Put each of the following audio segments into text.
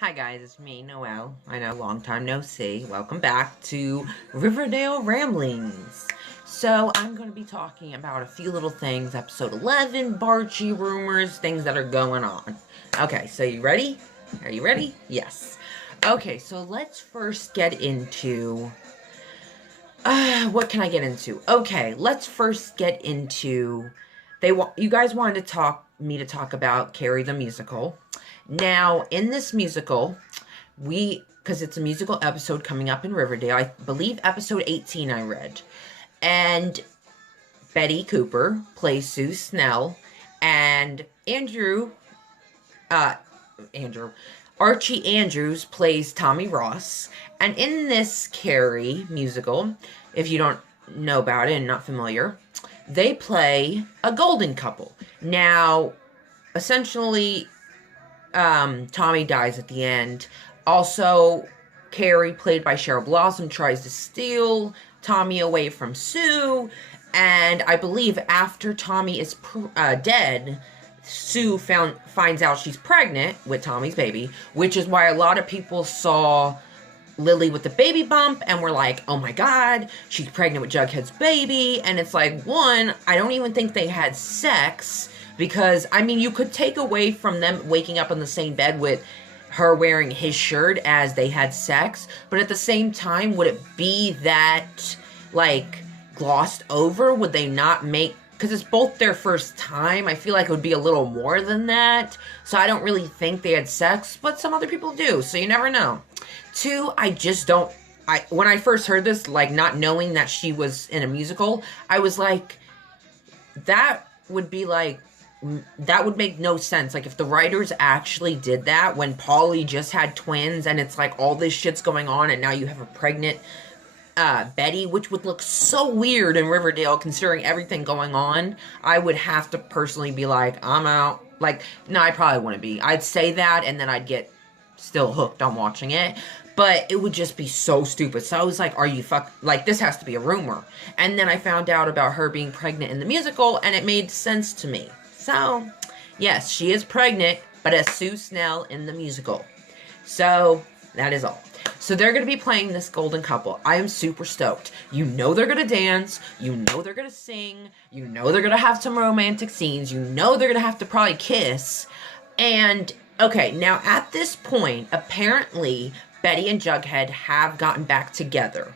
Hi guys, it's me, Noelle. I know, long time no see. Welcome back to Riverdale Ramblings. So, I'm going to be talking about a few little things. Episode 11, Barchie rumors, things that are going on. Okay, so you ready? Are you ready? Yes. Okay, so let's first get into... what can I get into? Okay, let's first get into... You guys wanted me to talk about Carrie the musical. Now, in this musical, because it's a musical episode coming up in Riverdale, I believe episode 18 I read. And Betty Cooper plays Sue Snell, and uh, Andrew, Archie Andrews plays Tommy Ross. And in this Carrie musical, if you don't know about it and not familiar, they play a golden couple. Now, essentially, Tommy dies at the end. Also, Carrie, played by Cheryl Blossom, tries to steal Tommy away from Sue. And I believe after Tommy is dead, Sue finds out she's pregnant with Tommy's baby, which is why a lot of people saw Lily with the baby bump and were like, oh my god, she's pregnant with Jughead's baby. And it's like, one, I don't even think they had sex, because, I mean, you could take away from them waking up in the same bed with her wearing his shirt as they had sex, but at the same time, would it be that, like, glossed over? Would they not make... Because it's both their first time, I feel like it would be a little more than that. So I don't really think they had sex, but some other people do, so you never know. Two, I just don't... When I first heard this, like, not knowing that she was in a musical, I was like, that would be like... That would make no sense. Like, if the writers actually did that when Polly just had twins and it's like all this shit's going on and now you have a pregnant Betty, which would look so weird in Riverdale considering everything going on, I would have to personally be like, I'm out. Like, no, I probably wouldn't be. I'd say that and then I'd get still hooked on watching it. But it would just be so stupid. So I was like, are you like, this has to be a rumor. And then I found out about her being pregnant in the musical and it made sense to me. So, yes, she is pregnant, but as Sue Snell in the musical. So, that is all. So, they're going to be playing this golden couple. I am super stoked. You know they're going to dance. You know they're going to sing. You know they're going to have some romantic scenes. You know they're going to have to probably kiss. And, okay, now at this point, apparently, Betty and Jughead have gotten back together.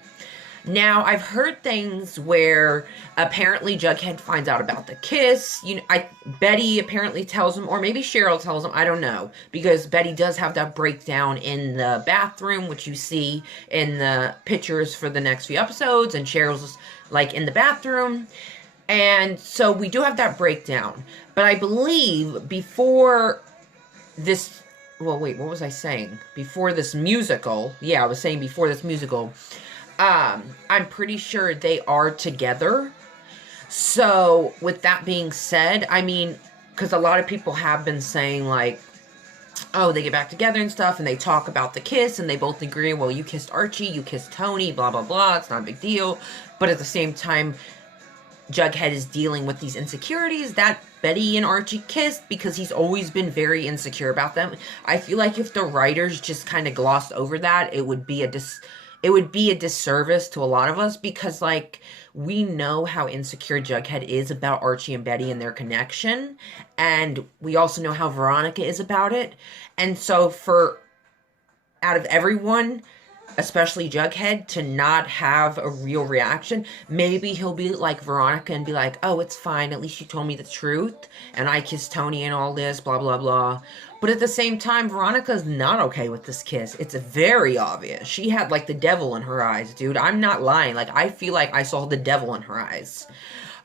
Now, I've heard things where apparently Jughead finds out about the kiss. Betty apparently tells him, or maybe Cheryl tells him, I don't know. Because Betty does have that breakdown in the bathroom, which you see in the pictures for the next few episodes. And Cheryl's, like, in the bathroom. And so we do have that breakdown. But I believe before this... Well, wait, what was I saying? Before this musical... Yeah, I was saying before this musical... I'm pretty sure they are together. So, with that being said, I mean, because a lot of people have been saying, like, oh, they get back together and stuff, and they talk about the kiss, and they both agree, well, you kissed Archie, you kissed Tony, blah, blah, blah, it's not a big deal. But at the same time, Jughead is dealing with these insecurities that Betty and Archie kissed, because he's always been very insecure about them. I feel like if the writers just kind of glossed over that, it would be a disservice to a lot of us, because, like, we know how insecure Jughead is about Archie and Betty and their connection, and we also know how Veronica is about it. And so out of everyone, especially Jughead, to not have a real reaction, maybe he'll be like Veronica and be like, oh, it's fine, at least you told me the truth, and I kissed Tony and all this, blah, blah, blah. But at the same time, Veronica's not okay with this kiss. It's very obvious. She had, like, the devil in her eyes, dude. I'm not lying. Like, I feel like I saw the devil in her eyes.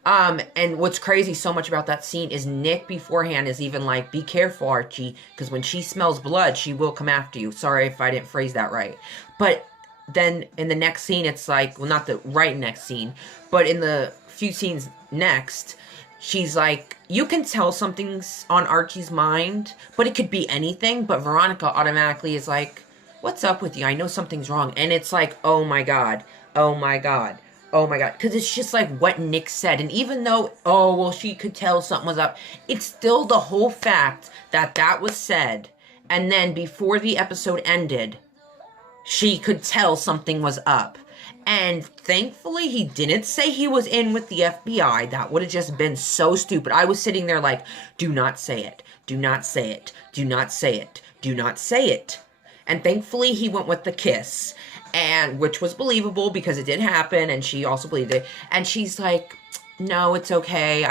And what's crazy so much about that scene is Nick beforehand is even like, be careful, Archie, because when she smells blood, she will come after you. Sorry if I didn't phrase that right. But then in the next scene, it's like, well, not the right next scene, but in the few scenes next, she's like, you can tell something's on Archie's mind, but it could be anything. But Veronica automatically is like, what's up with you? I know something's wrong. And it's like, oh my god, oh my god, oh my god. Because it's just like what Nick said. And even though, oh, well, she could tell something was up, it's still the whole fact that that was said And then before the episode ended, she could tell something was up. And thankfully, he didn't say he was in with the FBI. That would have just been so stupid. I was sitting there like, do not say it. Do not say it. Do not say it. Do not say it. And thankfully, he went with the kiss. And which was believable because it did happen. And she also believed it. And she's like, no, it's okay.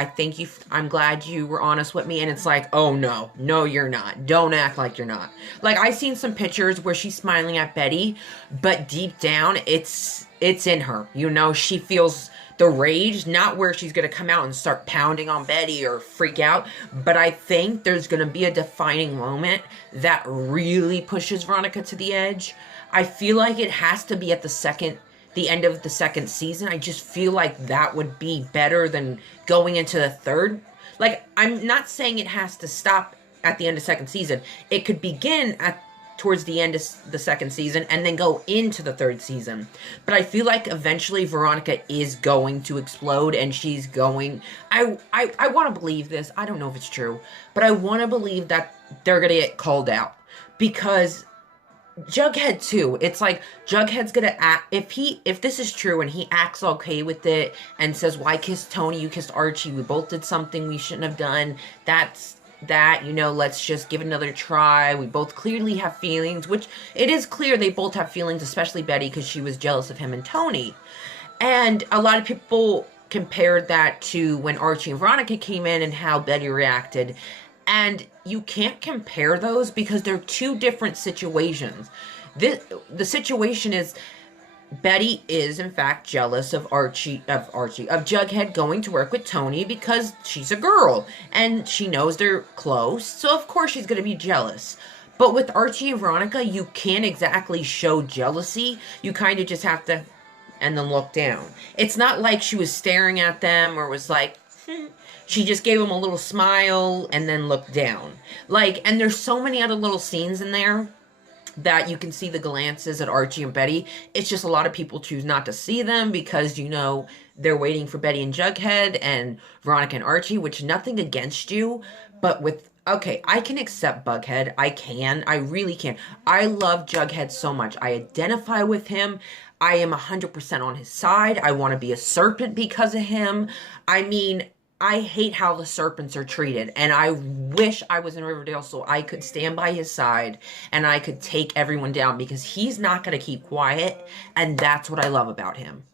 I'm glad you were honest with me. And it's like, oh no, no, you're not. Don't act like you're not. Like, I seen some pictures where she's smiling at Betty, but deep down, it's in her. You know, she feels the rage, not where she's going to come out and start pounding on Betty or freak out, but I think there's going to be a defining moment that really pushes Veronica to the edge. I feel like it has to be at the end of the second season. I just feel like that would be better than going into the third. Like, I'm not saying it has to stop at the end of second season. It could begin towards the end of the second season and then go into the third season. But I feel like eventually Veronica is going to explode and she's going... I want to believe this. I don't know if it's true. But I want to believe that they're going to get called out. Because... Jughead too. It's like Jughead's gonna act if this is true and he acts okay with it and says, "Well, I kissed Tony, you kissed Archie, we both did something we shouldn't have done. That's that, you know, let's just give it another try. We both clearly have feelings," which it is clear they both have feelings, especially Betty because she was jealous of him and Tony. And a lot of people compared that to when Archie and Veronica came in and how Betty reacted. And you can't compare those because they're two different situations. The situation is Betty is in fact jealous of Jughead going to work with Tony because she's a girl and she knows they're close. So of course she's going to be jealous. But with Archie and Veronica, you can't exactly show jealousy. You kind of just have to and then look down. It's not like she was staring at them or was like, She just gave him a little smile and then looked down. Like, and there's so many other little scenes in there that you can see the glances at Archie and Betty. It's just a lot of people choose not to see them because, you know, they're waiting for Betty and Jughead and Veronica and Archie, which nothing against you, but with... Okay, I can accept Bughead. I really can. I love Jughead so much. I identify with him. I am 100% on his side. I want to be a serpent because of him. I mean... I hate how the serpents are treated, and I wish I was in Riverdale so I could stand by his side and I could take everyone down because he's not going to keep quiet, and that's what I love about him.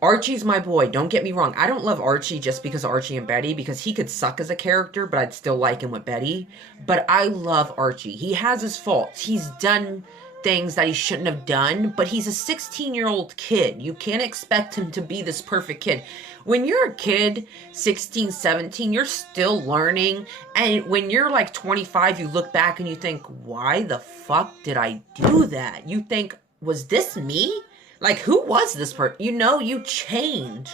Archie's my boy, don't get me wrong. I don't love Archie just because of Archie and Betty, because he could suck as a character, but I'd still like him with Betty. But I love Archie. He has his faults. He's done things that he shouldn't have done, but he's a 16-year-old kid. You can't expect him to be this perfect kid. When you're a kid, 16, 17, you're still learning, and when you're like 25, you look back and you think, why the fuck did I do that? You think, was this me? Like, who was this person? You know, you change.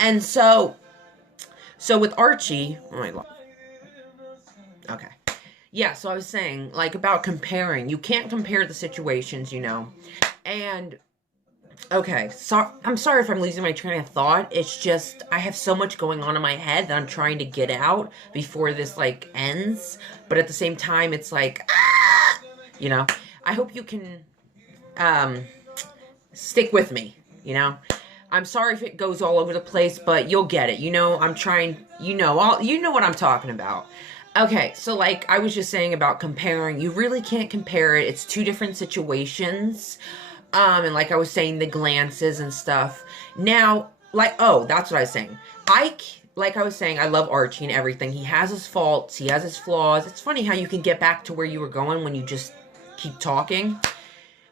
And so with Archie, oh my God. Okay. Yeah, so I was saying, like, about comparing. You can't compare the situations, you know. And, okay, so I'm sorry if I'm losing my train of thought. It's just, I have so much going on in my head that I'm trying to get out before this, like, ends. But at the same time, it's like, ah! You know. I hope you can, stick with me, you know. I'm sorry if it goes all over the place, but you'll get it. You know, I'm trying, you know what I'm talking about. Okay, so like I was just saying about comparing, you really can't compare it. It's two different situations. And like I was saying, the glances and stuff. Now, like, oh, that's what I was saying. Like I was saying, I love Archie and everything. He has his faults. He has his flaws. It's funny how you can get back to where you were going when you just keep talking.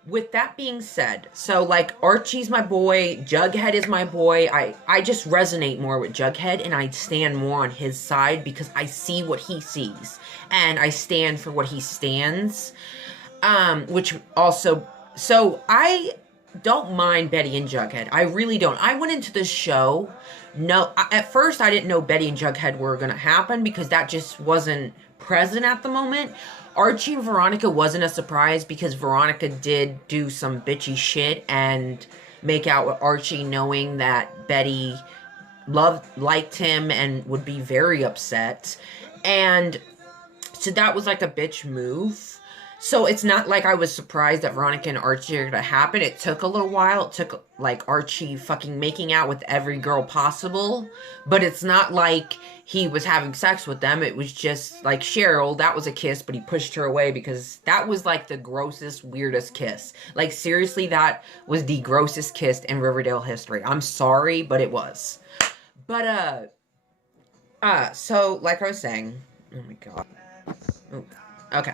With that being said, so like Archie's my boy, Jughead is my boy. I just resonate more with Jughead and I stand more on his side because I see what he sees and I stand for what he stands. Which also, so I don't mind Betty and Jughead. I really don't. I went into this show, at first I didn't know Betty and Jughead were going to happen because that just wasn't present at the moment. Archie and Veronica wasn't a surprise because Veronica did do some bitchy shit and make out with Archie knowing that Betty liked him and would be very upset. And so that was like a bitch move. So it's not like I was surprised that Veronica and Archie are gonna happen. It took a little while. It took like Archie fucking making out with every girl possible. But it's not like he was having sex with them. It was just like Cheryl, that was a kiss, but he pushed her away because that was like the grossest, weirdest kiss. Like seriously, that was the grossest kiss in Riverdale history. I'm sorry, but it was. But so like I was saying, oh my god. Ooh, okay.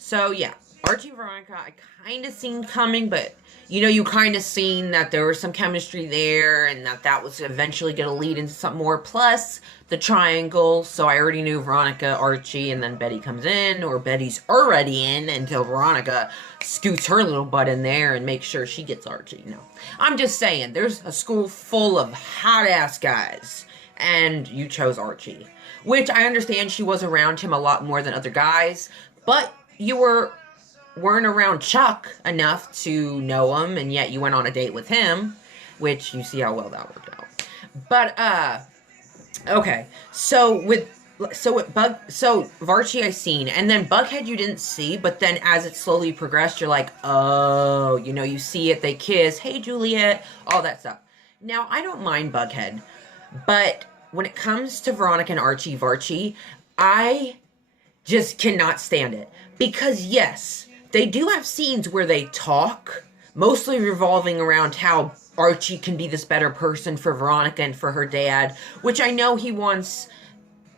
So yeah, Archie and Veronica, I kind of seen coming, but you kind of seen that there was some chemistry there, and that was eventually going to lead into something more. Plus the triangle, so I already knew Veronica, Archie, and then Betty comes in, or Betty's already in until Veronica scoots her little butt in there and makes sure she gets Archie. No, I'm just saying, there's a school full of hot ass guys, and you chose Archie, which I understand she was around him a lot more than other guys, but you weren't around Chuck enough to know him, and yet you went on a date with him, which you see how well that worked out. But okay, so Varchie I seen, and then Bughead you didn't see, but then as it slowly progressed, you're like, oh, you see it, they kiss, hey Juliet, all that stuff. Now I don't mind Bughead, but when it comes to Veronica and Archie Varchie, I just cannot stand it. Because yes, they do have scenes where they talk, mostly revolving around how Archie can be this better person for Veronica and for her dad, which I know he wants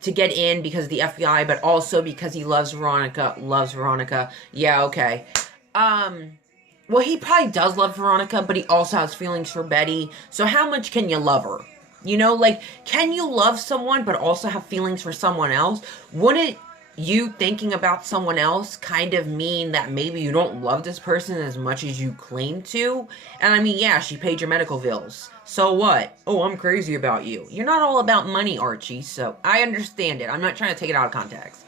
to get in because of the FBI, but also because he loves Veronica. Yeah, okay. Well, he probably does love Veronica, but he also has feelings for Betty. So how much can you love her? Like, can you love someone but also have feelings for someone else? Wouldn't you thinking about someone else kind of mean that maybe you don't love this person as much as you claim to? And I mean, yeah, she paid your medical bills. So what? Oh, I'm crazy about you. You're not all about money, Archie, so I understand it. I'm not trying to take it out of context.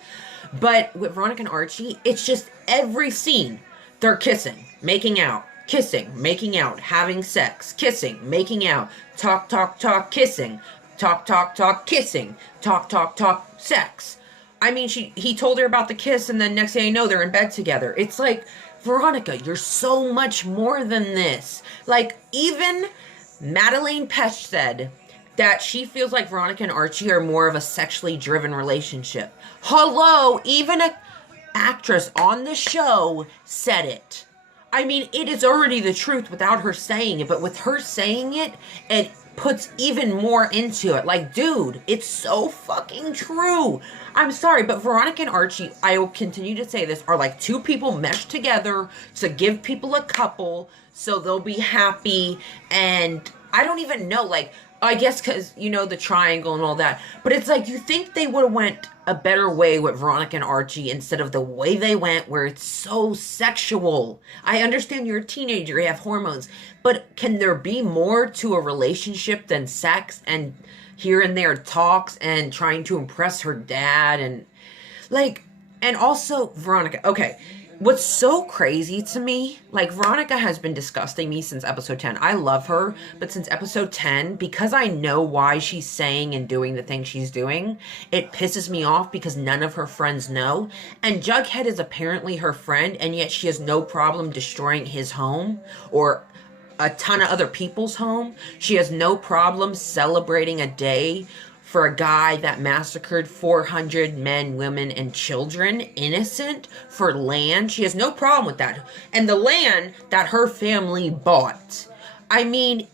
But with Veronica and Archie, it's just every scene, they're kissing, making out, kissing, making out, having sex, kissing, making out, talk, talk, talk, kissing, talk, talk, talk, kissing, talk, talk, talk, sex. I mean, he told her about the kiss, and then next thing you know, they're in bed together. It's like, Veronica, you're so much more than this. Like, even Madeleine Petsch said that she feels like Veronica and Archie are more of a sexually driven relationship. Hello, even an actress on the show said it. I mean, it is already the truth without her saying it, but with her saying it, it puts even more into it. Like, dude, it's so fucking true. I'm sorry, but Veronica and Archie, I will continue to say this, are like two people meshed together to give people a couple so they'll be happy. And I don't even know, like, I guess because, the triangle and all that. But it's like, you think they would have went a better way with Veronica and Archie instead of the way they went where it's so sexual. I understand you're a teenager, you have hormones. But can there be more to a relationship than sex and here and there talks and trying to impress her dad and, like, and also Veronica. Okay. What's so crazy to me, like, Veronica has been disgusting me since episode 10. I love her, but since episode 10, because I know why she's saying and doing the things she's doing, it pisses me off because none of her friends know. And Jughead is apparently her friend, and yet she has no problem destroying his home or a ton of other people's home. She has no problem celebrating a day for a guy that massacred 400 men, women, and children, innocent, for land. She has no problem with that. And the land that her family bought. I mean,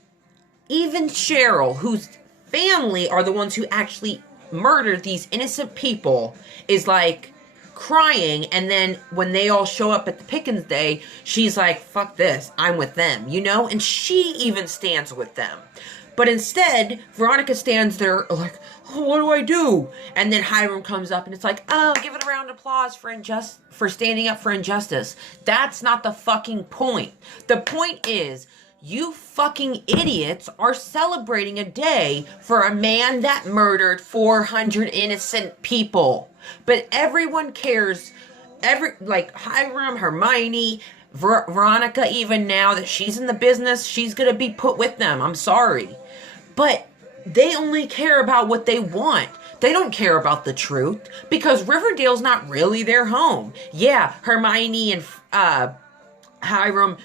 even Cheryl, whose family are the ones who actually murdered these innocent people, is like crying, and then when they all show up at the Pickens Day, she's like, fuck this, I'm with them, and she even stands with them. But instead, Veronica stands there like, oh, what do I do? And then Hiram comes up and it's like, oh, give it a round of applause for standing up for injustice. That's not the fucking point. The point is, you fucking idiots are celebrating a day for a man that murdered 400 innocent people. But everyone cares. Like Hiram, Hermione, Veronica, even now that she's in the business, she's gonna be put with them. I'm sorry. But they only care about what they want. They don't care about the truth because Riverdale's not really their home. Yeah, Hermione and Hiram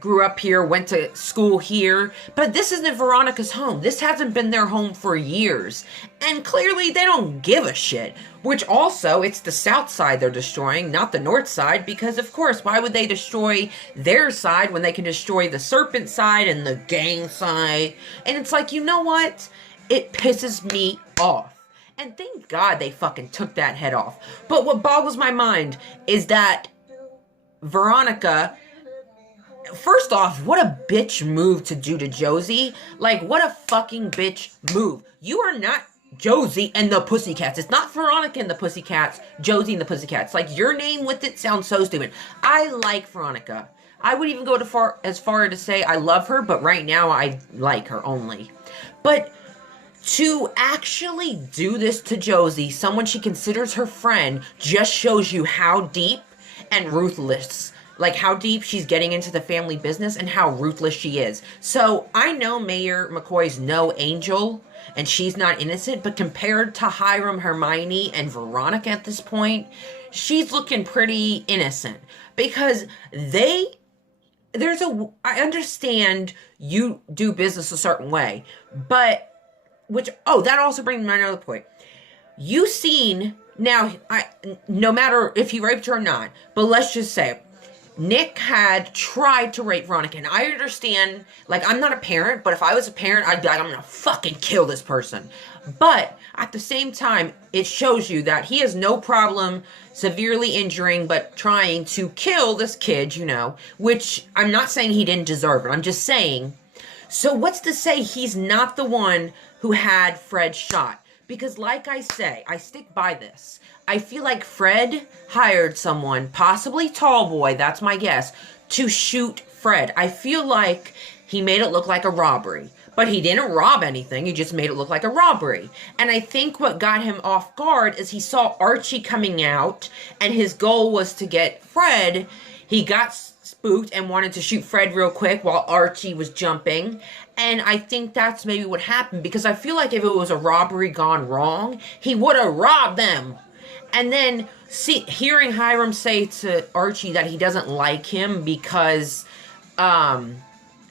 grew up here, went to school here, but this isn't Veronica's home. This hasn't been their home for years. And clearly they don't give a shit. Which also, it's the south side they're destroying, not the north side, because of course, why would they destroy their side when they can destroy the serpent side and the gang side? And it's like, you know what? It pisses me off. And thank God they fucking took that head off. But what boggles my mind is that Veronica, first off, what a bitch move to do to Josie. Like, what a fucking bitch move. You are not Josie and the Pussycats. It's not Veronica and the Pussycats, Josie and the Pussycats. Like, your name with it sounds so stupid. I like Veronica. I would even go as far to say I love her, but right now I like her only. But to actually do this to Josie, someone she considers her friend, just shows you how deep and ruthless, like how deep she's getting into the family business and how ruthless she is. So I know Mayor McCoy's no angel and she's not innocent, but compared to Hiram, Hermione, and Veronica at this point, she's looking pretty innocent because I understand you do business a certain way, but that also brings me to another point. You seen, now, no matter if he raped her or not, but let's just say, Nick had tried to rape Veronica, and I understand, like, I'm not a parent, but if I was a parent, I'd be like, I'm gonna fucking kill this person. But, at the same time, it shows you that he has no problem severely injuring, but trying to kill this kid, which I'm not saying he didn't deserve it, I'm just saying, so what's to say he's not the one who had Fred shot? Because like I say, I stick by this. I feel like Fred hired someone, possibly Tallboy, that's my guess, to shoot Fred. I feel like he made it look like a robbery. But he didn't rob anything, he just made it look like a robbery. And I think what got him off guard is he saw Archie coming out, and his goal was to get Fred. He got spooked and wanted to shoot Fred real quick while Archie was jumping. And I think that's maybe what happened, because I feel like if it was a robbery gone wrong, he would have robbed them. And then hearing Hiram say to Archie that he doesn't like him because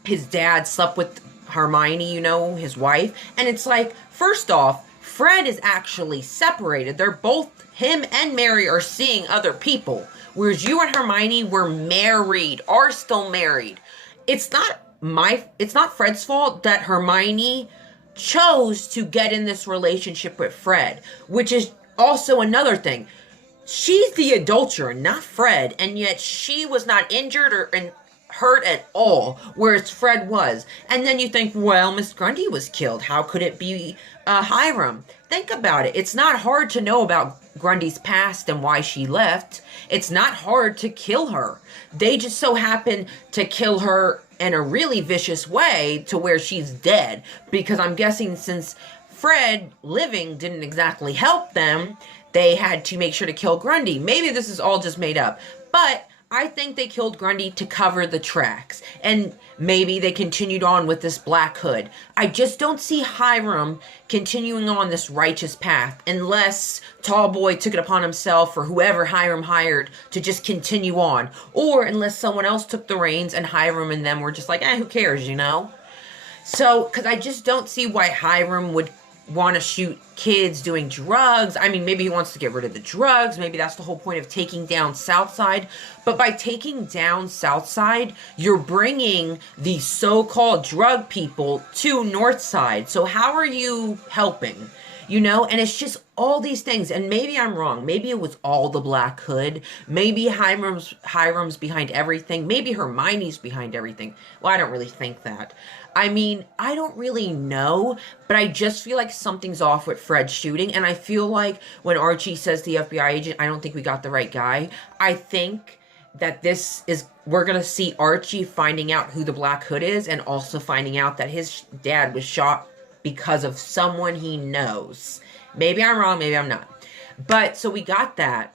his dad slept with Hermione, his wife. And it's like, first off, Fred is actually separated. They're both, him and Mary are seeing other people. Whereas you and Hermione are still married. It's not Fred's fault that Hermione chose to get in this relationship with Fred, which is also another thing. She's the adulterer, not Fred, and yet she was not injured or hurt at all, whereas Fred was. And then you think, well, Miss Grundy was killed. How could it be Hiram? Think about it. It's not hard to know about Grundy's past and why she left. It's not hard to kill her. They just so happen to kill her in a really vicious way to where she's dead. Because I'm guessing since Fred living didn't exactly help them, they had to make sure to kill Grundy. Maybe this is all just made up. But I think they killed Grundy to cover the tracks. And maybe they continued on with this Black Hood. I just don't see Hiram continuing on this righteous path unless Tallboy took it upon himself, or whoever Hiram hired, to just continue on. Or unless someone else took the reins and Hiram and them were just like, who cares, So, because I just don't see why Hiram would want to shoot kids doing drugs. I mean, maybe he wants to get rid of the drugs. Maybe that's the whole point of taking down Southside. But by taking down Southside, you're bringing the so-called drug people to Northside. So how are you helping? And it's just all these things. And maybe I'm wrong. Maybe it was all the Black Hood. Maybe Hiram's behind everything. Maybe Hermione's behind everything. Well, I don't really think that. I mean, I don't really know, but I just feel like something's off with Fred shooting, and I feel like when Archie says the FBI agent, I don't think we got the right guy. I think that we're gonna see Archie finding out who the Black Hood is, and also finding out that his dad was shot because of someone he knows. Maybe I'm wrong, maybe I'm not. But, so we got that,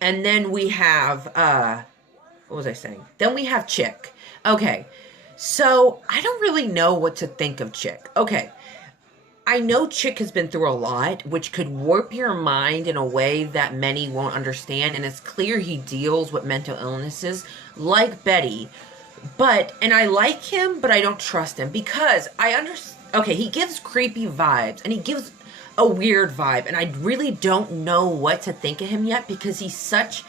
and then we have, what was I saying? Then we have Chick. Okay. So, I don't really know what to think of Chick. Okay, I know Chick has been through a lot, which could warp your mind in a way that many won't understand, and it's clear he deals with mental illnesses like Betty. But, and I like him, but I don't trust him because I understand. Okay, he gives creepy vibes, and he gives a weird vibe, and I really don't know what to think of him yet because he's such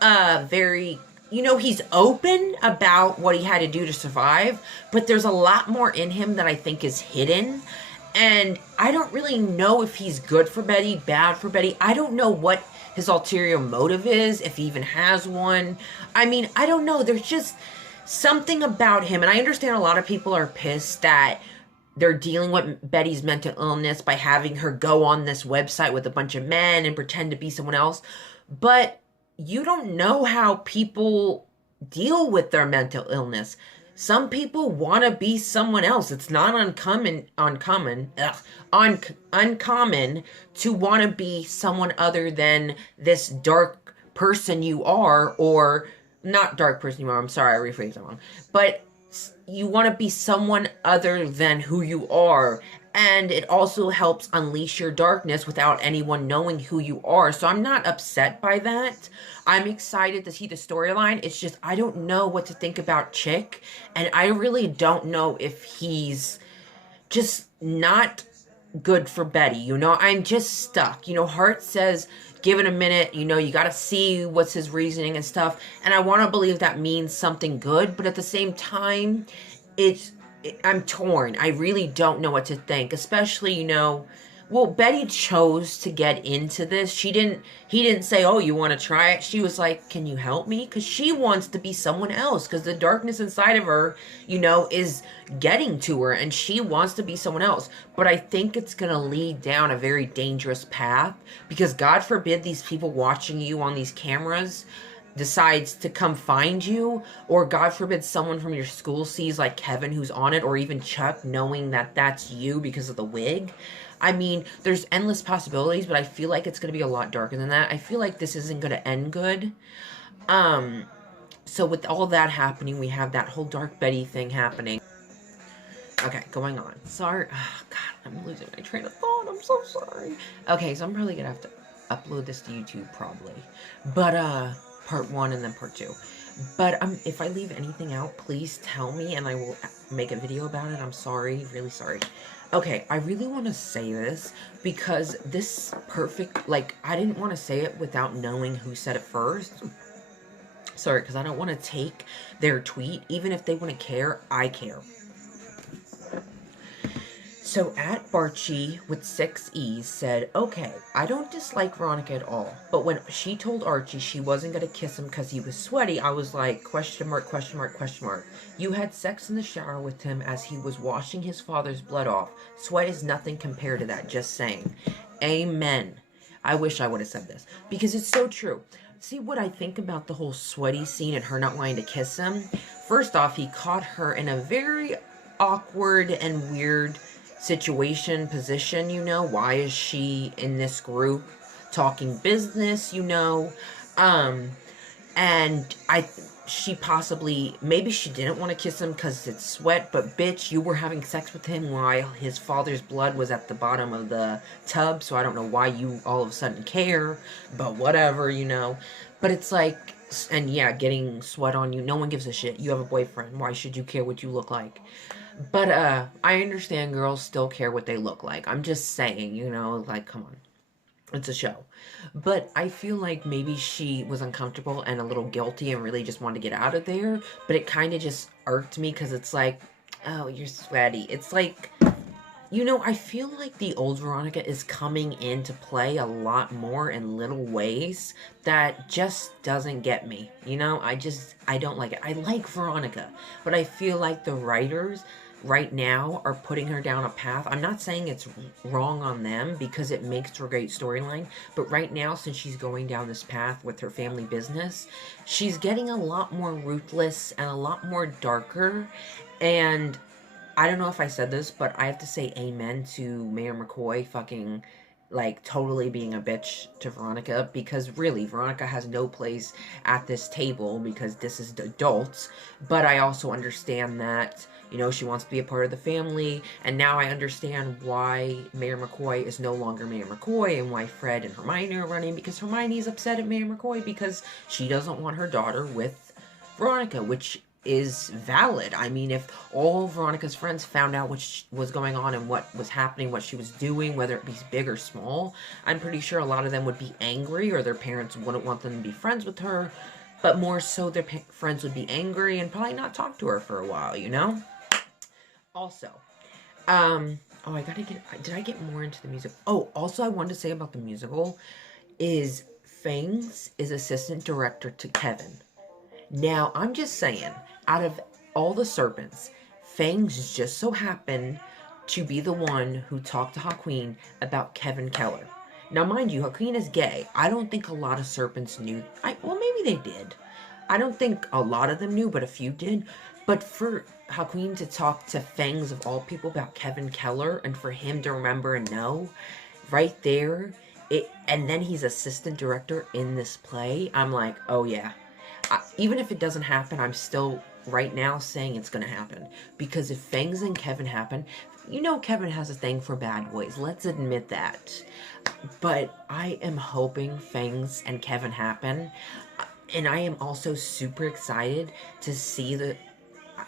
a very, he's open about what he had to do to survive, but there's a lot more in him that I think is hidden. And I don't really know if he's good for Betty, bad for Betty. I don't know what his ulterior motive is, if he even has one. I mean, I don't know. There's just something about him. And I understand a lot of people are pissed that they're dealing with Betty's mental illness by having her go on this website with a bunch of men and pretend to be someone else. But you don't know how people deal with their mental illness. Some people want to be someone else. It's not uncommon to want to be someone other than this dark person you are, or not dark person you are. I'm sorry, I rephrased that wrong. But you want to be someone other than who you are. And it also helps unleash your darkness without anyone knowing who you are. So I'm not upset by that. I'm excited to see the storyline. It's just, I don't know what to think about Chick. And I really don't know if he's just not good for Betty. I'm just stuck. Hart says, give it a minute. You got to see what's his reasoning and stuff. And I want to believe that means something good. But at the same time, I'm torn. I really don't know what to think, especially, well, Betty chose to get into this. He didn't say, oh, you want to try it? She was like, can you help me? Because she wants to be someone else, because the darkness inside of her, is getting to her, and she wants to be someone else. But I think it's going to lead down a very dangerous path, because God forbid these people watching you on these cameras decides to come find you, or God forbid someone from your school sees, like Kevin who's on it, or even Chuck, knowing that that's you because of the wig. I mean, there's endless possibilities, but I feel like it's going to be a lot darker than that. I feel like this isn't going to end good. So with all that happening, we have that whole Dark Betty thing happening. Okay, going on. Sorry. Oh, God, I'm losing my train of thought. I'm so sorry. Okay, so I'm probably going to have to upload this to YouTube, probably. But, part 1 and then part 2. But if I leave anything out, please tell me and I will make a video about it. I'm sorry, really sorry. Okay, I really want to say this because this perfect, I didn't want to say it without knowing who said it first. Sorry, because I don't want to take their tweet. Even if they wouldn't care, I care. So at Barchie with 6 E's said, okay, I don't dislike Veronica at all, but when she told Archie she wasn't going to kiss him because he was sweaty, I was like, question mark, question mark, question mark. You had sex in the shower with him as he was washing his father's blood off. Sweat is nothing compared to that, just saying. Amen. I wish I would have said this, because it's so true. See what I think about the whole sweaty scene and her not wanting to kiss him? First off, he caught her in a very awkward and weird situation, position, why is she in this group talking business, and she possibly, maybe she didn't want to kiss him because it's sweat, but bitch, you were having sex with him while his father's blood was at the bottom of the tub, so I don't know why you all of a sudden care, but whatever, but it's like, and yeah, getting sweat on you, no one gives a shit, you have a boyfriend, why should you care what you look like? But, I understand girls still care what they look like. I'm just saying, come on. It's a show. But I feel like maybe she was uncomfortable and a little guilty and really just wanted to get out of there. But it kind of just irked me because it's like, oh, you're sweaty. It's like, I feel like the old Veronica is coming into play a lot more in little ways that just doesn't get me. I don't like it. I like Veronica, but I feel like the writers right now are putting her down a path. I'm not saying it's wrong on them because it makes for a great storyline, but right now, since she's going down this path with her family business, she's getting a lot more ruthless and a lot more darker, and I don't know if I said this, but I have to say amen to Mayor McCoy fucking like totally being a bitch to Veronica, because really Veronica has no place at this table because this is the adults. But I also understand that, you know, she wants to be a part of the family, and now I understand why Mayor McCoy is no longer Mayor McCoy and why Fred and Hermione are running, because Hermione is upset at Mayor McCoy because she doesn't want her daughter with Veronica, which is valid. I mean, if all Veronica's friends found out what was going on and what was happening, what she was doing, whether it be big or small, I'm pretty sure a lot of them would be angry, or their parents wouldn't want them to be friends with her, but more so their friends would be angry and probably not talk to her for a while, you know? Also, oh, did I get more into the music? Oh, also I wanted to say about the musical is Fangs is assistant director to Kevin. Now, I'm just saying, out of all the serpents, Fangs just so happened to be the one who talked to Haquin about Kevin Keller. Now, mind you, Haquin is gay. I don't think a lot of serpents knew. Well, maybe they did. I don't think a lot of them knew, but a few did. But for Haquin to talk to Fangs of all people about Kevin Keller, and for him to remember and know, right there, and then he's assistant director in this play, I'm like, oh yeah. Even if it doesn't happen, I'm still right now saying it's going to happen. Because if Fangs and Kevin happen, you know Kevin has a thing for bad boys. Let's admit that. But I am hoping Fangs and Kevin happen. And I am also super excited to see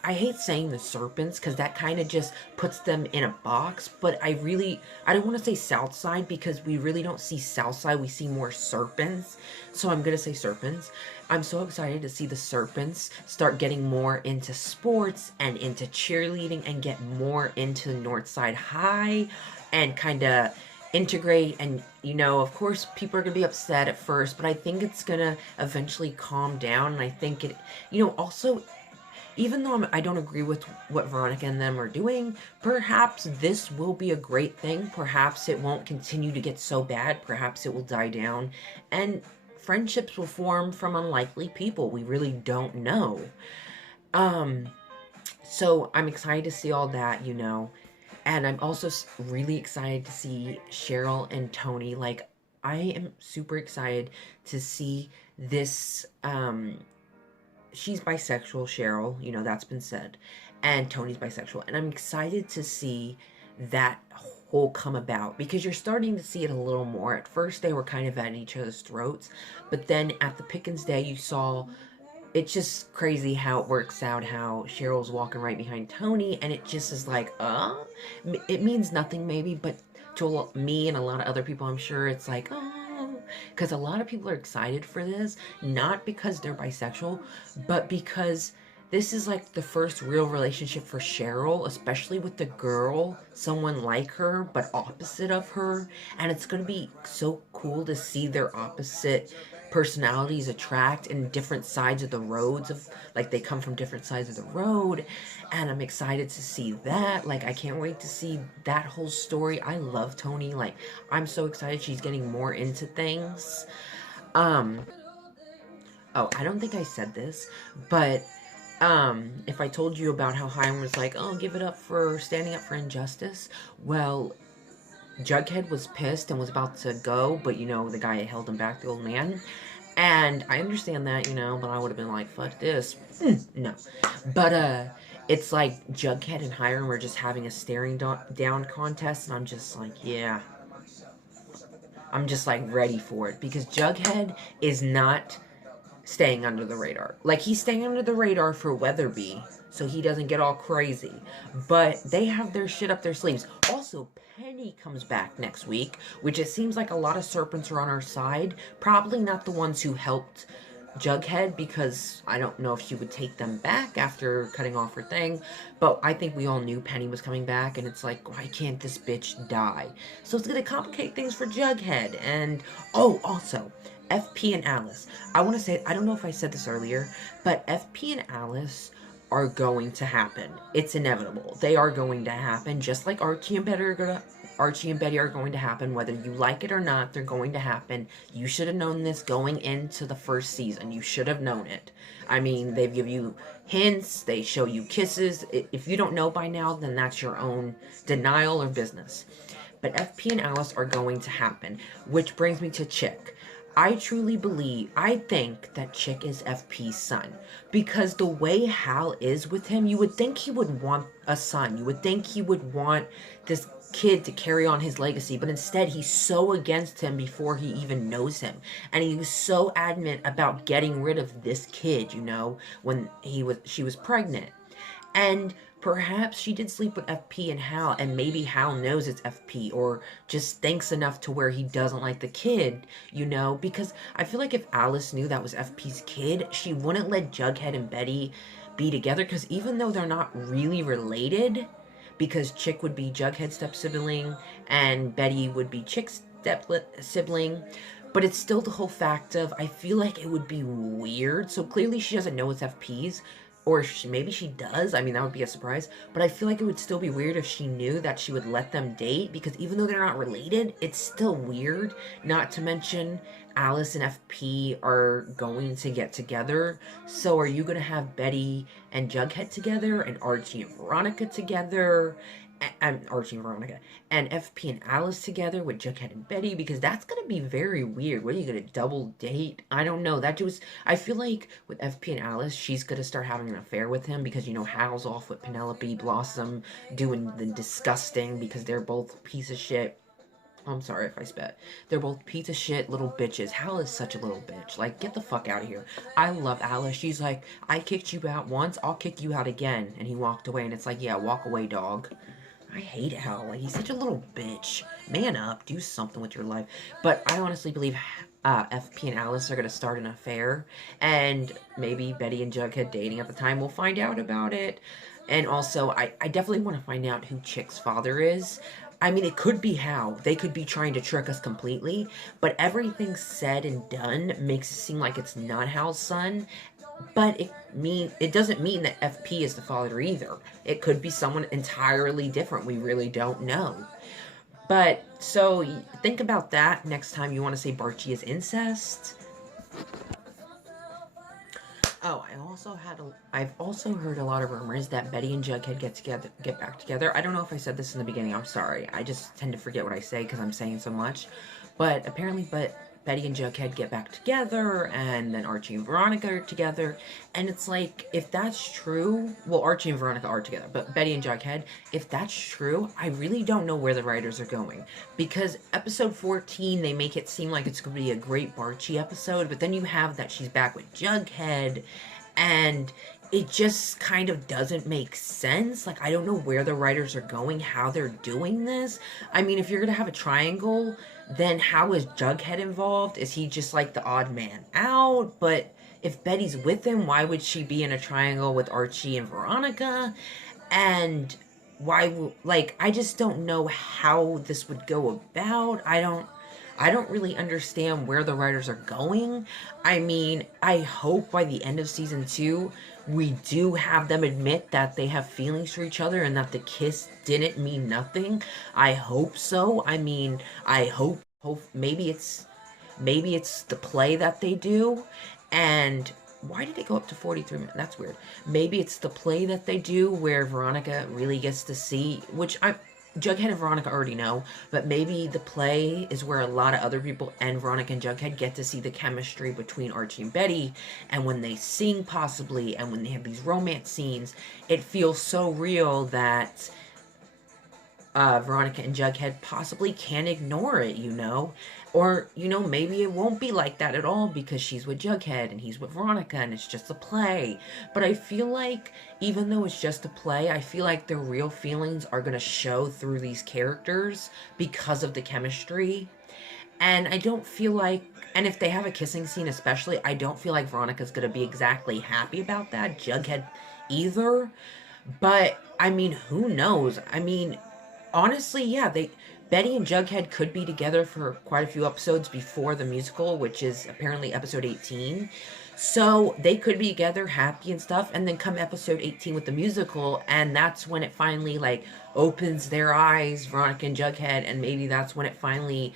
I hate saying the serpents because that kind of just puts them in a box, but I don't want to say Southside because we really don't see Southside, we see more serpents, so I'm going to say serpents. I'm so excited to see the serpents start getting more into sports and into cheerleading and get more into Northside High and kind of integrate. And, you know, of course people are going to be upset at first, but I think it's going to eventually calm down, and I think it, you know, also, even though I don't agree with what Veronica and them are doing, perhaps this will be a great thing. Perhaps it won't continue to get so bad. Perhaps it will die down. And friendships will form from unlikely people. We really don't know. So I'm excited to see all that, you know. And I'm also really excited to see Cheryl and Tony. Like, I am super excited to see this, she's bisexual, Cheryl, you know, that's been said, and Tony's bisexual, and I'm excited to see that whole come about, because you're starting to see it a little more. At first they were kind of at each other's throats, but then at the Pickens Day you saw, it's just crazy how it works out, how Cheryl's walking right behind Tony, and it just is like, it means nothing maybe, but to me and a lot of other people, I'm sure it's like, because a lot of people are excited for this, not because they're bisexual, but because this is like the first real relationship for Cheryl, especially with the girl, someone like her, but opposite of her, and it's going to be so cool to see their opposite personalities attract in different sides of the roads, of like they come from different sides of the road, and I'm excited to see that. Like, I can't wait to see that whole story. I love Tony. Like, I'm so excited she's getting more into things. Oh, I don't think I said this, but if I told you about how Hiram was like, oh, give it up for standing up for injustice, well, Jughead was pissed and was about to go, but, you know, the guy held him back, the old man. And I understand that, you know, but I would have been like, fuck this. No. But, it's like Jughead and Hiram are just having a staring down contest, and I'm just like, yeah. I'm just, like, ready for it, because Jughead is not staying under the radar. Like, he's staying under the radar for Weatherby, so he doesn't get all crazy. But they have their shit up their sleeves. Also, Penny comes back next week, which it seems like a lot of serpents are on our side. Probably not the ones who helped Jughead, because I don't know if she would take them back after cutting off her thing. But I think we all knew Penny was coming back, and it's like, why can't this bitch die? So it's going to complicate things for Jughead. And, oh, also, FP and Alice. I want to say, I don't know if I said this earlier, but FP and Alice are going to happen. It's inevitable. They are going to happen, just like Archie and Betty are going to happen. Whether you like it or not, they're going to happen. You should have known this going into the first season. You should have known it. I mean, they give you hints, they show you kisses. If you don't know by now, then that's your own denial or business. but FP and Alice are going to happen, which brings me to Chick. I think that Chick is FP's son, because the way Hal is with him, you would think he would want a son. You would think he would want this kid to carry on his legacy, but instead he's so against him before he even knows him. And he was so adamant about getting rid of this kid, when she was pregnant. And perhaps she did sleep with FP and Hal, and maybe Hal knows it's FP, or just thinks enough to where he doesn't like the kid, because I feel like if Alice knew that was FP's kid, she wouldn't let Jughead and Betty be together, because even though they're not really related, because Chick would be Jughead's step-sibling, and Betty would be Chick's step-sibling, but it's still the whole fact of, I feel like it would be weird. So clearly she doesn't know it's FP's, or maybe she does. I mean, that would be a surprise. But I feel like it would still be weird if she knew that she would let them date, because even though they're not related, it's still weird. Not to mention, Alice and FP are going to get together. So are you going to have Betty and Jughead together, and Archie and Veronica together? And Archie and Veronica, and FP and Alice together with Jughead and Betty, because that's gonna be very weird. What are you gonna double date? I don't know. I feel like with FP and Alice, she's gonna start having an affair with him, because Hal's off with Penelope Blossom doing the disgusting, because they're both piece of shit. I'm sorry if I spat. They're both piece of shit little bitches. Hal is such a little bitch. Like, get the fuck out of here. I love Alice. She's like, I kicked you out once, I'll kick you out again. And he walked away, and it's like, yeah, walk away, dog. I hate Hal. Like, he's such a little bitch. Man up. Do something with your life. But I honestly believe FP and Alice are going to start an affair. And maybe Betty and Jughead dating at the time. We'll find out about it. And also, I definitely want to find out who Chick's father is. I mean, it could be Hal. They could be trying to trick us completely. But everything said and done makes it seem like it's not Hal's son. But it doesn't mean that FP is the father either. It could be someone entirely different. We really don't know. But, so, think about that next time you want to say Barchie is incest. Oh, I've also heard a lot of rumors that Betty and Jughead get back together. I don't know if I said this in the beginning. I'm sorry. I just tend to forget what I say because I'm saying so much. But apparently, Betty and Jughead get back together, and then Archie and Veronica are together, and it's like, if that's true, well, Archie and Veronica are together, but Betty and Jughead, if that's true, I really don't know where the writers are going, because episode 14, they make it seem like it's going to be a great Barchie episode, but then you have that she's back with Jughead, and it just kind of doesn't make sense. Like, I don't know where the writers are going, how they're doing this. I mean, if you're going to have a triangle, then how is Jughead involved? Is he just like the odd man out? But if Betty's with him, why would she be in a triangle with Archie and Veronica? And I just don't know how this would go about. I don't really understand where the writers are going. I mean, I hope by the end of season 2, we do have them admit that they have feelings for each other and that the kiss didn't mean nothing. I hope so. I mean, I hope maybe it's the play that they do. And why did it go up to 43 minutes? That's weird. Maybe it's the play that they do where Veronica really gets to see, which Jughead and Veronica already know, but maybe the play is where a lot of other people and Veronica and Jughead get to see the chemistry between Archie and Betty, and when they sing possibly, and when they have these romance scenes, it feels so real that Veronica and Jughead possibly can't ignore it, Or, maybe it won't be like that at all because she's with Jughead and he's with Veronica and it's just a play. But I feel like, even though it's just a play, I feel like their real feelings are going to show through these characters because of the chemistry. And I don't feel like, and if they have a kissing scene especially, I don't feel like Veronica's going to be exactly happy about that. Jughead either. But, I mean, who knows? I mean, honestly, yeah, Betty and Jughead could be together for quite a few episodes before the musical, which is apparently episode 18. So they could be together, happy and stuff, and then come episode 18 with the musical, and that's when it finally, opens their eyes, Veronica and Jughead, and maybe that's when it finally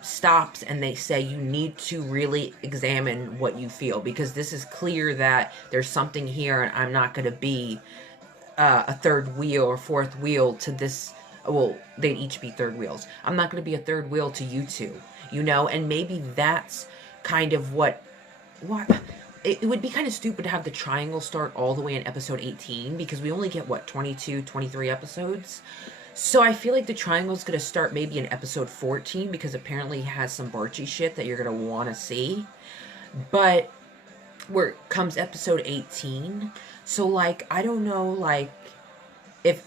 stops and they say, you need to really examine what you feel, because this is clear that there's something here, and I'm not going to be a third wheel or fourth wheel to this Well, they'd each be third wheels. I'm not going to be a third wheel to you two, you know? And maybe that's kind of what it would be kind of stupid to have the triangle start all the way in episode 18 because we only get, what, 22, 23 episodes? So I feel like the triangle's going to start maybe in episode 14 because apparently it has some Barchie shit that you're going to want to see. But where comes episode 18, so, like, I don't know, like, if,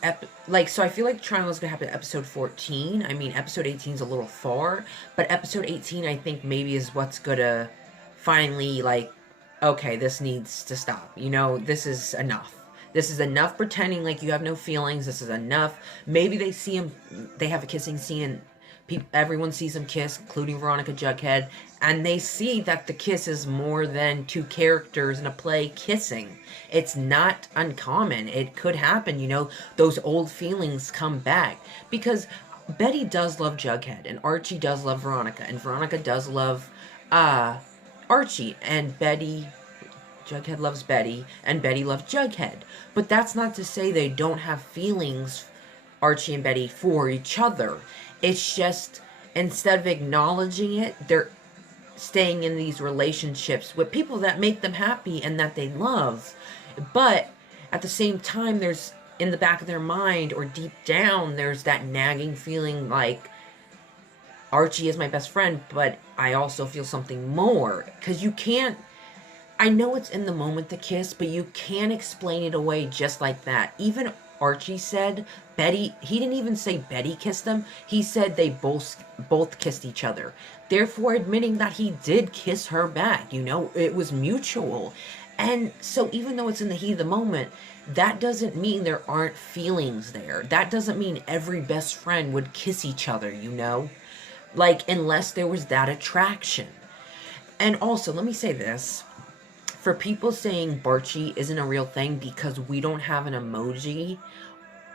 so I feel like the triangle's going to happen in episode 14. I mean, episode 18 is a little far, but episode 18, I think, maybe is what's going to finally, like, okay, this needs to stop. You know, this is enough. This is enough pretending like you have no feelings. This is enough. Maybe they see him, they have a kissing scene, and everyone sees them kiss, including Veronica Jughead, and they see that the kiss is more than two characters in a play kissing. It's not uncommon. It could happen, you know, those old feelings come back. Because Betty does love Jughead, and Archie does love Veronica, and Veronica does love, Archie, and Jughead loves Betty, and Betty loves Jughead. But that's not to say they don't have feelings, Archie and Betty, for each other. It's just, instead of acknowledging it, they're staying in these relationships with people that make them happy and that they love. But at the same time, there's, in the back of their mind, or deep down, there's that nagging feeling like, Archie is my best friend, but I also feel something more. Because you can't, I know it's in the moment, the kiss, but you can't explain it away just like that. Even Archie said Betty, he didn't even say Betty kissed him. He said they both kissed each other. Therefore admitting that he did kiss her back, you know, it was mutual. And so even though it's in the heat of the moment, that doesn't mean there aren't feelings there. That doesn't mean every best friend would kiss each other, you know? Like, unless there was that attraction. And also, let me say this. For people saying Barchie isn't a real thing because we don't have an emoji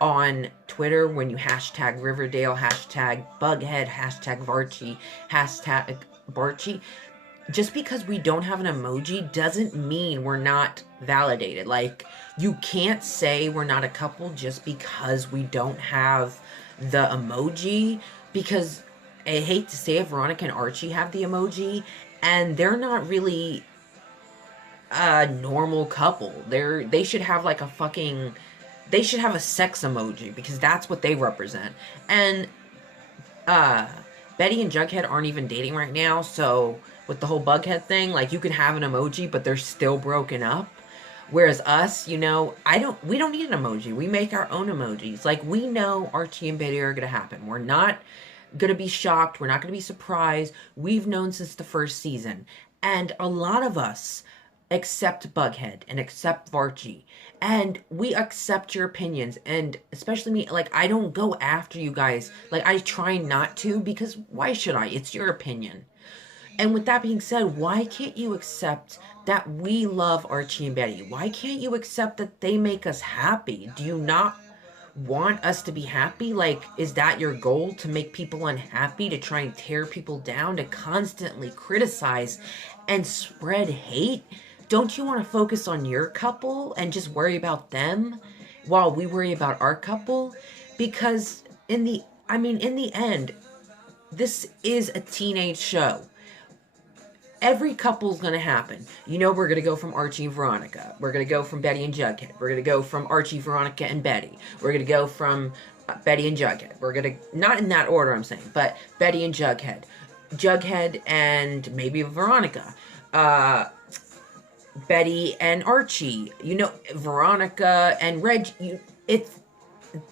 on Twitter when you hashtag Riverdale, hashtag Bughead, hashtag Barchie, hashtag Barchie, just because we don't have an emoji doesn't mean we're not validated. Like, you can't say we're not a couple just because we don't have the emoji, because I hate to say it, Veronica and Archie have the emoji, and they're not really a normal couple. They should have like a fucking, they should have a sex emoji because that's what they represent. And Betty and Jughead aren't even dating right now, so with the whole Bughead thing, like, you can have an emoji but they're still broken up. Whereas us, you know, we don't need an emoji. We make our own emojis. Like, we know Archie and Betty are gonna happen. We're not gonna be shocked. We're not gonna be surprised. We've known since the first season. And a lot of us accept Bughead and accept Barchie, and we accept your opinions, and especially me. Like, I don't go after you guys, like, I try not to, because why should I? It's your opinion. And with that being said, why can't you accept that we love Archie and Betty? Why can't you accept that they make us happy? Do you not want us to be happy? Like, is that your goal, to make people unhappy, to try and tear people down, to constantly criticize and spread hate? Don't you want to focus on your couple and just worry about them while we worry about our couple? Because in the end, this is a teenage show. Every couple's gonna happen. You know, we're gonna go from Archie and Veronica. We're gonna go from Betty and Jughead. We're gonna go from Archie, Veronica, and Betty. We're gonna go from Betty and Jughead. We're gonna, not in that order I'm saying, but Betty and Jughead. Jughead and maybe Veronica. Betty and Archie, you know, Veronica and Reg.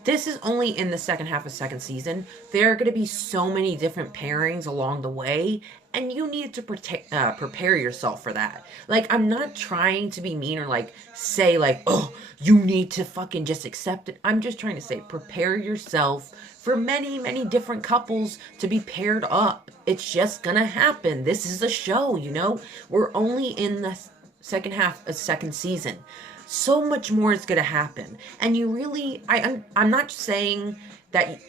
This is only in the second half of second season. There are going to be so many different pairings along the way, and you need to prepare yourself for that. Like, I'm not trying to be mean or, like, say, like, oh, you need to fucking just accept it. I'm just trying to say, prepare yourself for many, many different couples to be paired up. It's just gonna happen. This is a show, you know? We're only in the second half of second season. So much more is going to happen. And you really, I'm not saying that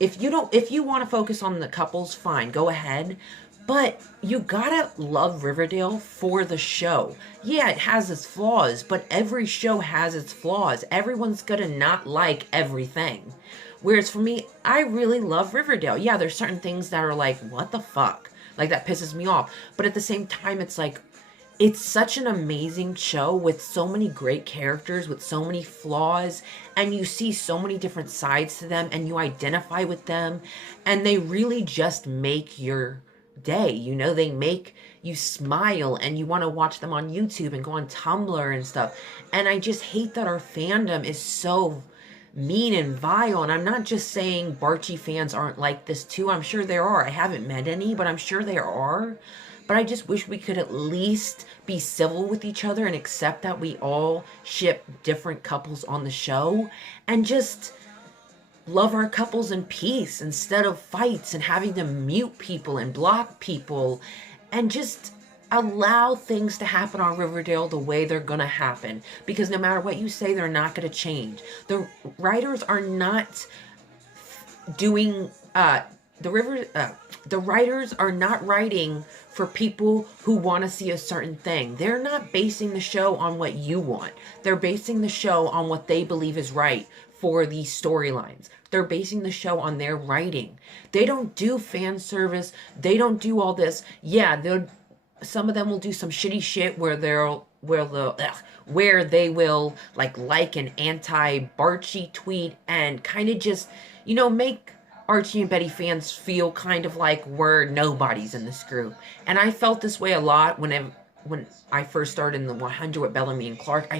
if you want to focus on the couples, fine, go ahead. But you gotta love Riverdale for the show. Yeah, it has its flaws, but every show has its flaws. Everyone's gonna not like everything. Whereas for me, I really love Riverdale. Yeah, there's certain things that are like, what the fuck? Like, that pisses me off. But at the same time, it's like, it's such an amazing show with so many great characters, with so many flaws, and you see so many different sides to them, and you identify with them, and they really just make your day. You know, they make you smile, and you want to watch them on YouTube and go on Tumblr and stuff. And I just hate that our fandom is so mean and vile. And I'm not just saying Barchie fans aren't like this too. I'm sure there are. I haven't met any, but I'm sure there are. But I just wish we could at least be civil with each other and accept that we all ship different couples on the show and just love our couples in peace instead of fights and having to mute people and block people, and just allow things to happen on Riverdale the way they're gonna happen, because no matter what you say, they're not gonna change. The writers are not doing the writers are not writing for people who want to see a certain thing. They're not basing the show on what you want. They're basing the show on what they believe is right for these storylines. They're basing the show on their writing. They don't do fan service. They don't do all this. Yeah, some of them will do some shitty shit where they will like an anti-Barchie tweet and kind of just, make Archie and Betty fans feel kind of like we're nobodies in this group. And I felt this way a lot when I first started in the 100 with Bellamy and Clark.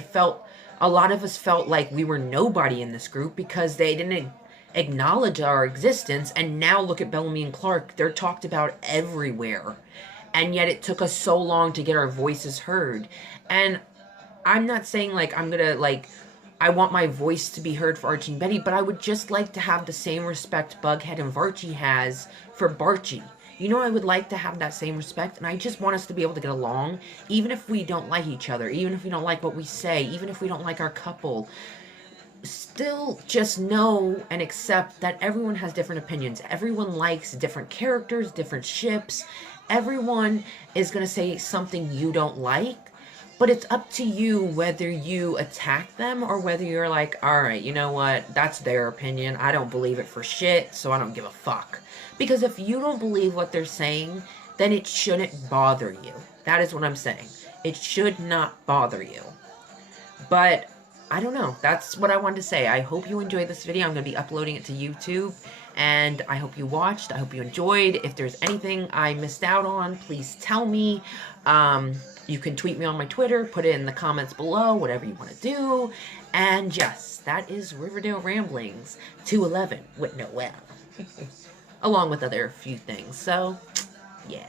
A lot of us felt like we were nobody in this group because they didn't acknowledge our existence. And now look at Bellamy and Clark. They're talked about everywhere. And yet it took us so long to get our voices heard. And I'm not saying I want my voice to be heard for Archie and Betty, but I would just like to have the same respect Bughead and Varchie has for Barchie. I would like to have that same respect, and I just want us to be able to get along, even if we don't like each other, even if we don't like what we say, even if we don't like our couple. Still just know and accept that everyone has different opinions. Everyone likes different characters, different ships. Everyone is going to say something you don't like. But it's up to you whether you attack them or whether you're like, all right, you know what? That's their opinion. I don't believe it for shit, so I don't give a fuck. Because if you don't believe what they're saying, then it shouldn't bother you. That is what I'm saying. It should not bother you. But I don't know. That's what I wanted to say. I hope you enjoyed this video. I'm going to be uploading it to YouTube. And I hope you watched. I hope you enjoyed. If there's anything I missed out on, please tell me. You can tweet me on my Twitter, put it in the comments below, whatever you want to do. And yes, that is Riverdale Ramblings 211 with Noelle. Along with other few things. So, yeah.